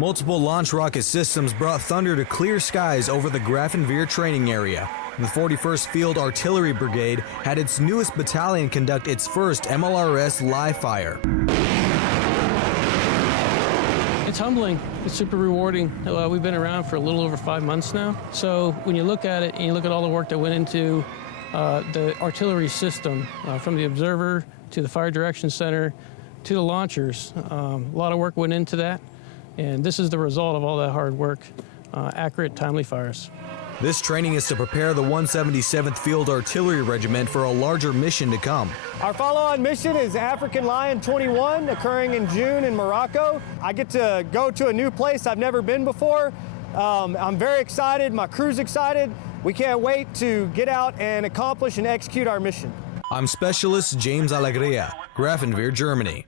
Multiple launch rocket systems brought thunder to clear skies over the GRAFENWOHR training area. The 41st Field Artillery Brigade had its newest battalion conduct its first MLRS live fire. It's humbling. It's super rewarding. We've been around for a little over 5 months now. So when you look at it and you look at all the work that went into the artillery system, from the observer to the fire direction center to the launchers, a lot of work went into that. And this is the result of all that hard work, accurate, timely fires. This training is to prepare the 177th Field Artillery Regiment for a larger mission to come. Our follow-on mission is African Lion 21, occurring in June in Morocco. I get to go to a new place I've never been before. I'm very excited, my crew's excited. We can't wait to get out and accomplish and execute our mission. I'm Specialist James Alegria, GRAFENWOHR, Germany.